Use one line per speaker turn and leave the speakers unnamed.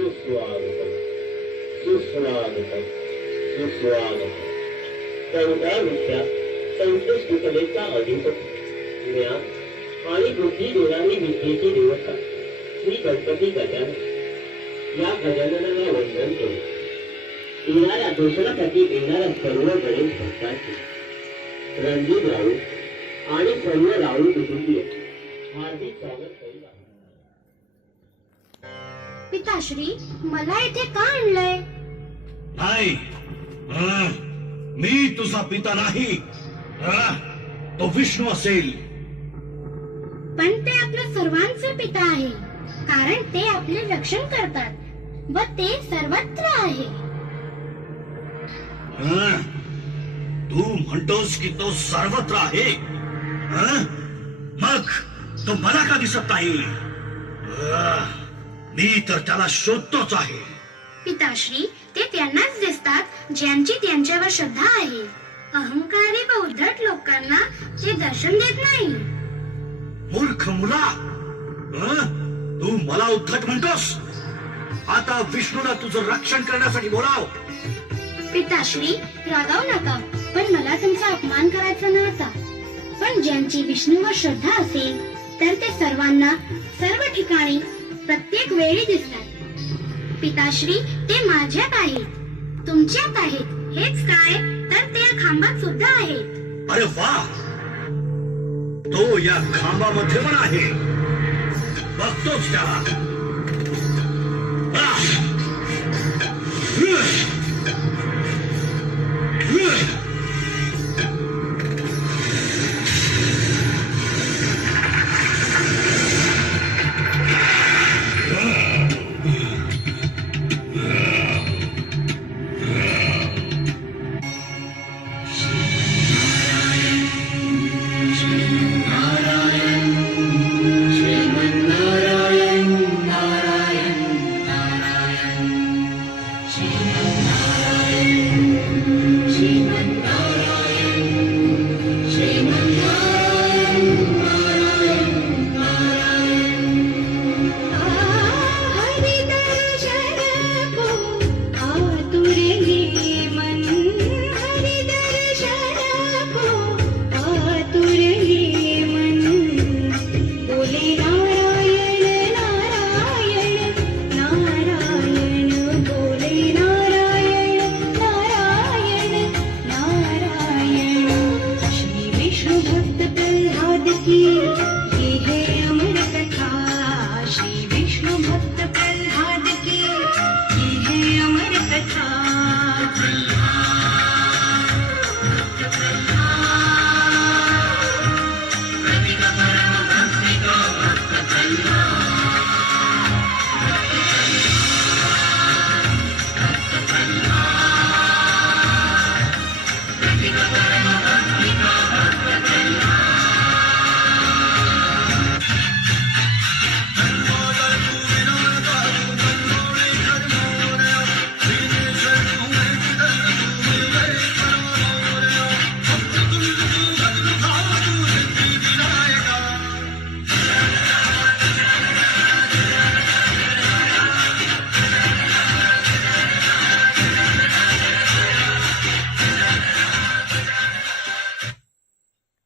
सुस्वागतम। सुस्वागतम। सुस्वागतम। विद्या कलेचा अधिपती ज्ञान आणि बुद्धी देणारी विद्येची देवता श्री गणपती गजानन। या गजाननाला वंदन करू येणाऱ्या दर्शनासाठी येणाऱ्या सर्व गणेश भक्तांचे रणजित राऊत आणि सर्व राऊत कुटुंबीय हार्दिक स्वागत करीत आहे।
पिताश्री मला इथे का आणलंय?
नाही. मी तुझा पिता नाही. हं, तो विष्णू असेल.
पण ते आपल्या सर्वांचे पिता आहे. कारण ते आपले रक्षण करतात व ते सर्वत्र आहे.
हं? तू म्हणतोस की तो सर्वत्र आहे. हं? मग तो मला का दिसत नाही? मी तर त्याला शोधतोच आहे.
पिताश्री ते त्यांनाच दिसतात ज्यांची त्यांच्यावर श्रद्धा आहे. अहंकारी व उद्धट लोकांना ते दर्शन देत नाही.
मूर्ख मुला हं? तू मला उद्धट म्हणतोस? आता विष्णूला तुझं रक्षण करण्यासाठी बोलाव.
पिताश्री रागावू नका पण मला तुमचा अपमान करायचा नव्हता. पण ज्यांची विष्णूवर श्रद्धा असेल तर ते सर्वांना सर्व ठिकाणी प्रत्येक वेळी दिसतात. पिताश्री ते माझ्यात आहेत तुमच्यात आहेत. हेच काय? तर ते या खांबात सुद्धा आहेत.
अरे वा! तो या खांबामध्ये पण आहे. बघतोच त्याला. Jesus. की